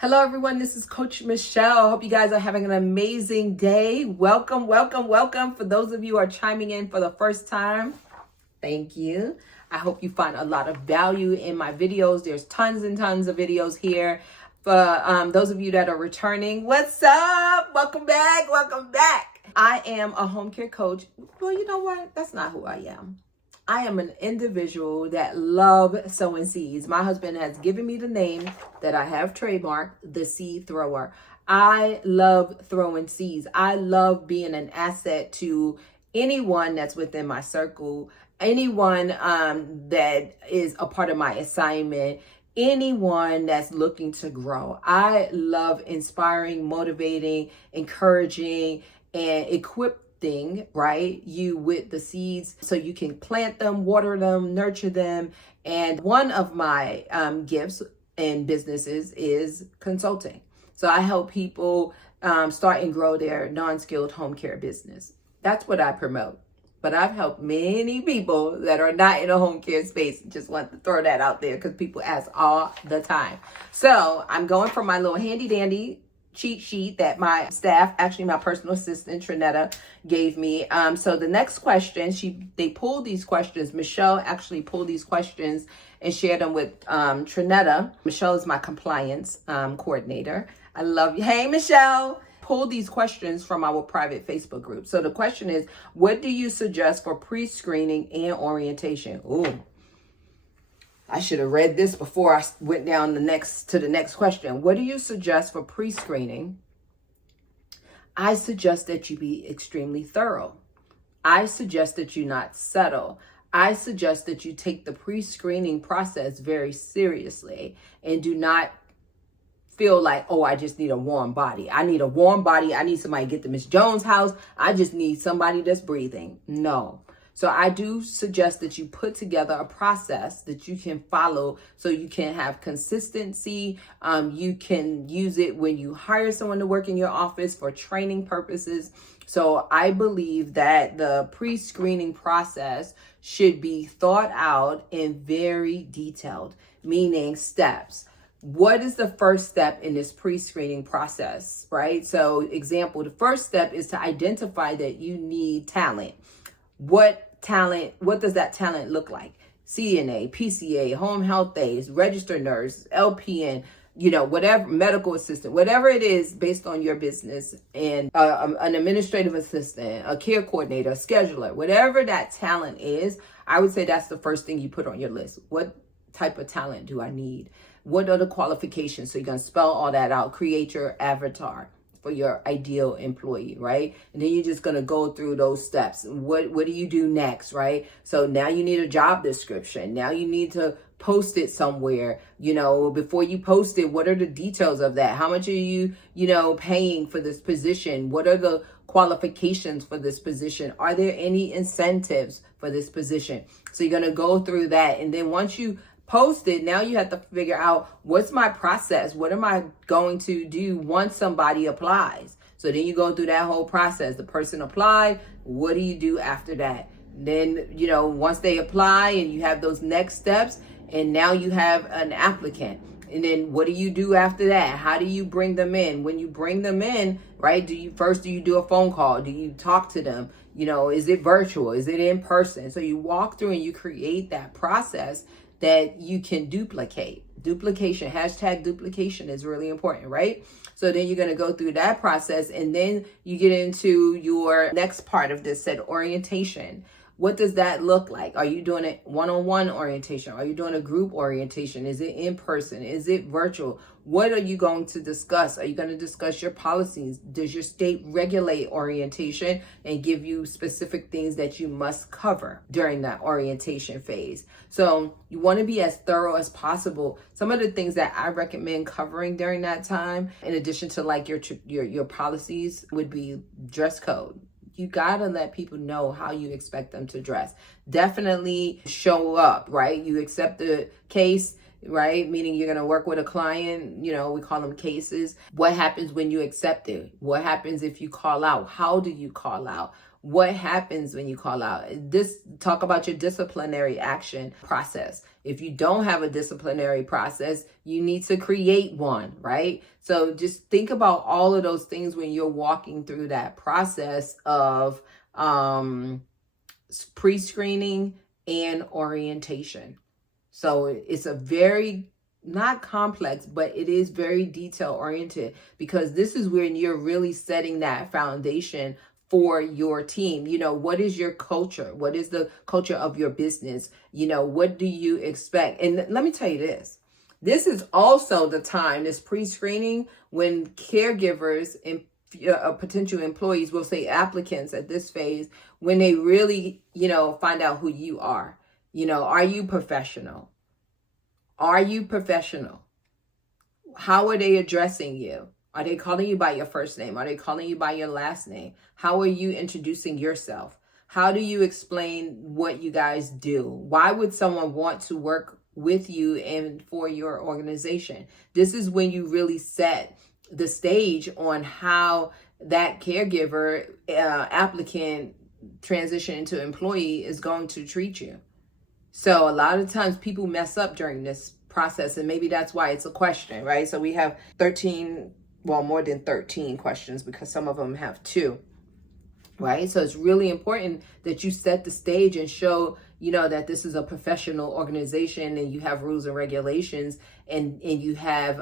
Hello everyone, this is Coach Michelle. Hope you guys are having an amazing day. Welcome, welcome, welcome. For those of you who are chiming in for the first time, thank you. I hope you find a lot of value in my videos. There's tons and tons of videos here. For those of you that are returning, what's up? Welcome back, welcome back. I am a home care coach. Well, you know what? That's not who I am. I am an individual that love sowing seeds. My husband has given me the name that I have trademarked, the seed thrower. I love throwing seeds. I love being an asset to anyone that's within my circle, anyone that is a part of my assignment, anyone that's looking to grow. I love inspiring, motivating, encouraging, and equipping you with the seeds so you can plant them, water them, nurture them. And one of my gifts in businesses is consulting. So I help people start and grow their non-skilled home care business. That's what I promote. But I've helped many people that are not in a home care space. Just want to throw that out there because people ask all the time. So I'm going for my little handy dandy cheat sheet that my staff, actually my personal assistant Trinetta, gave me. So the next question, they pulled these questions. Michele actually pulled these questions and shared them with Trinetta. Michele is my compliance coordinator. I love you. Hey, Michele. Pulled these questions from our private Facebook group. So the question is, what do you suggest for pre-screening and orientation? Ooh. I should have read this before I went down to the next question. What do you suggest for pre-screening? I suggest that you be extremely thorough. I suggest that you not settle. I suggest that you take the pre-screening process very seriously and do not feel like, oh, I just need a warm body. I need a warm body. I need somebody to get to Miss Jones' house. I just need somebody that's breathing. No. So I do suggest that you put together a process that you can follow so you can have consistency. You can use it when you hire someone to work in your office for training purposes. So I believe that the pre-screening process should be thought out and very detailed, meaning steps. What is the first step in this pre-screening process, right? So example, the first step is to identify that you need talent. What does that talent look like? CNA, PCA, home health aides, registered nurse, LPN, whatever, medical assistant, whatever it is based on your business, and an administrative assistant, a care coordinator, a scheduler, whatever that talent is, I would say that's the first thing you put on your list. What type of talent do I need? What are the qualifications? So you're going to spell all that out, create your avatar for your ideal employee, right? And then you're just going to go through those steps. What do you do next, right? So now you need a job description. Now you need to post it somewhere. Before you post it, what are the details of that? How much are you, paying for this position? What are the qualifications for this position? Are there any incentives for this position? So you're going to go through that. And then once you post it, now you have to figure out, what's my process? What am I going to do once somebody applies? So then you go through that whole process. The person applied, what do you do after that? Then, once they apply and you have those next steps, and now you have an applicant. And then what do you do after that? How do you bring them in? When you bring them in, right, do you do a phone call? Do you talk to them? Is it virtual? Is it in person? So you walk through and you create that process that you can duplicate. Duplication, hashtag duplication is really important, right? So then you're going to go through that process, and then you get into your next part of this, said orientation. What does that look like? Are you doing a one-on-one orientation? Are you doing a group orientation? Is it in person? Is it virtual? What are you going to discuss? Are you going to discuss your policies? Does your state regulate orientation and give you specific things that you must cover during that orientation phase? So you want to be as thorough as possible. Some of the things that I recommend covering during that time, in addition to like your policies, would be dress code. You gotta let people know how you expect them to dress. Definitely show up, right? You accept the case, right? Meaning you're gonna work with a client, we call them cases. What happens when you accept it? What happens if you call out? How do you call out? What happens when you call out? Talk about your disciplinary action process. If you don't have a disciplinary process, you need to create one, right? So just think about all of those things when you're walking through that process of pre-screening and orientation. So it's a very, not complex, but it is very detail oriented, because this is when you're really setting that foundation for your team. What is your culture? What is the culture of your business? What do you expect? And let me tell you this. This is also the time, this pre-screening, when caregivers and potential employees, will say applicants at this phase, when they really, find out who you are. Are you professional? Are you professional? How are they addressing you? Are they calling you by your first name? Are they calling you by your last name? How are you introducing yourself? How do you explain what you guys do? Why would someone want to work with you and for your organization? This is when you really set the stage on how that caregiver applicant transition into employee is going to treat you. So a lot of times people mess up during this process, and maybe that's why it's a question, right? So we have 13, well, more than 13 questions, because some of them have 2, right? So it's really important that you set the stage and show, that this is a professional organization, and you have rules and regulations, and you have,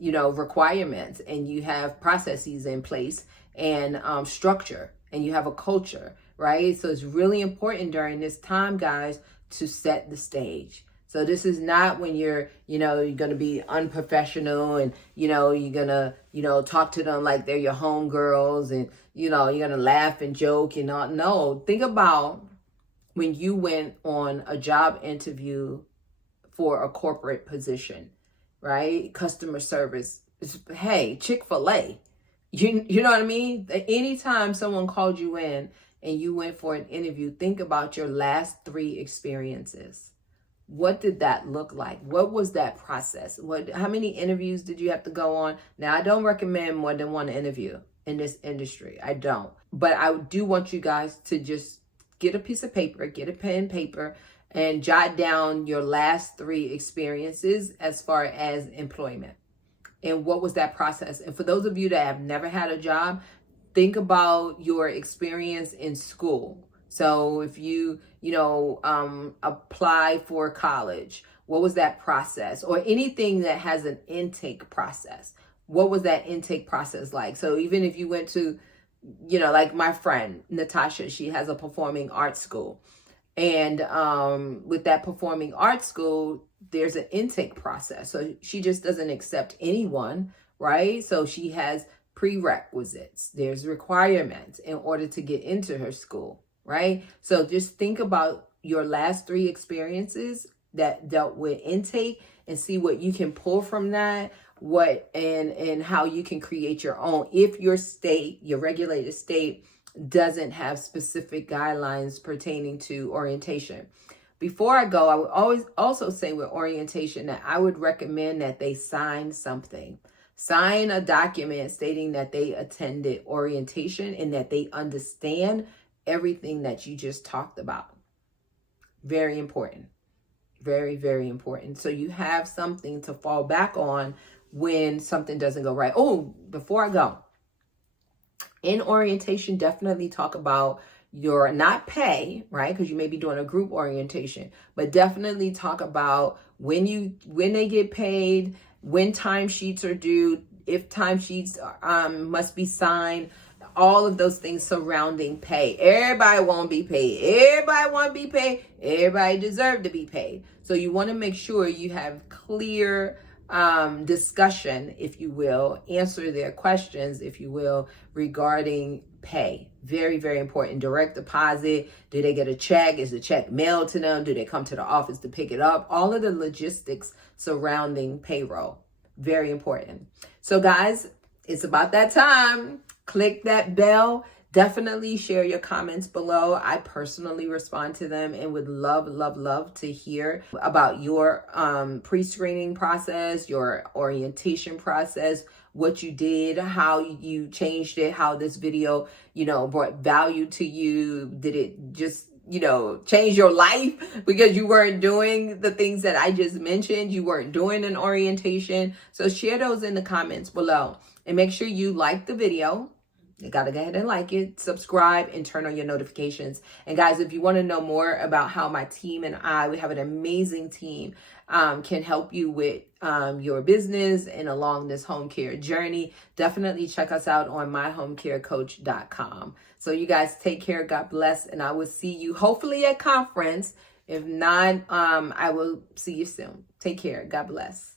requirements, and you have processes in place, and structure, and you have a culture, right? So it's really important during this time, guys, to set the stage. So this is not when you're going to be unprofessional, and, you're going to, talk to them like they're your homegirls, and, you're going to laugh and joke and all. No, think about when you went on a job interview for a corporate position, right? Customer service. Hey, Chick-fil-A. You know what I mean? Anytime someone called you in and you went for an interview, think about your last 3 experiences. What did that look like? What was that process? How many interviews did you have to go on? Now, I don't recommend more than 1 interview in this industry. I don't. But I do want you guys to just get a piece of paper, get a pen and paper, and jot down your last 3 experiences as far as employment. And what was that process? And for those of you that have never had a job, think about your experience in school. So if you apply for college, what was that process? Or anything that has an intake process. What was that intake process like? So even if you went to, like my friend, Natasha, she has a performing arts school. And with that performing arts school, there's an intake process. So she just doesn't accept anyone, right? So she has prerequisites. There's requirements in order to get into her school, right? So just think about your last 3 experiences that dealt with intake, and see what you can pull from that, and how you can create your own, if your state, your regulated state, doesn't have specific guidelines pertaining to orientation. Before I go, I would always also say with orientation that I would recommend that they sign something. Sign a document stating that they attended orientation and that they understand everything that you just talked about. Very important. Very, very important. So you have something to fall back on when something doesn't go right. Oh, before I go, in orientation, definitely talk about your, not pay, right? Because you may be doing a group orientation, but definitely talk about when they get paid, when timesheets are due, if timesheets must be signed, all of those things surrounding pay. Everybody won't be paid. Everybody want to be paid. Everybody deserve to be paid. So you want to make sure you have clear discussion, if you will, answer their questions, if you will, regarding pay. Very, very important. Direct deposit. Do they get a check? Is the check mailed to them? Do they come to the office to pick it up? All of the logistics surrounding payroll. Very important. So guys, it's about that time. Click that bell. Definitely share your comments below. I personally respond to them and would love, love, love to hear about your pre-screening process, your orientation process, what you did, how you changed it, how this video, brought value to you. Did it just change your life because you weren't doing the things that I just mentioned? You weren't doing an orientation. So share those in the comments below, and make sure you like the video. You gotta go ahead and like it, subscribe, and turn on your notifications. And guys, if you want to know more about how my team and we have an amazing team, can help you with your business and along this home care journey, definitely check us out on myhomecarecoach.com. So you guys take care, God bless, and I will see you hopefully at conference. If not, I will see you soon. Take care, God bless.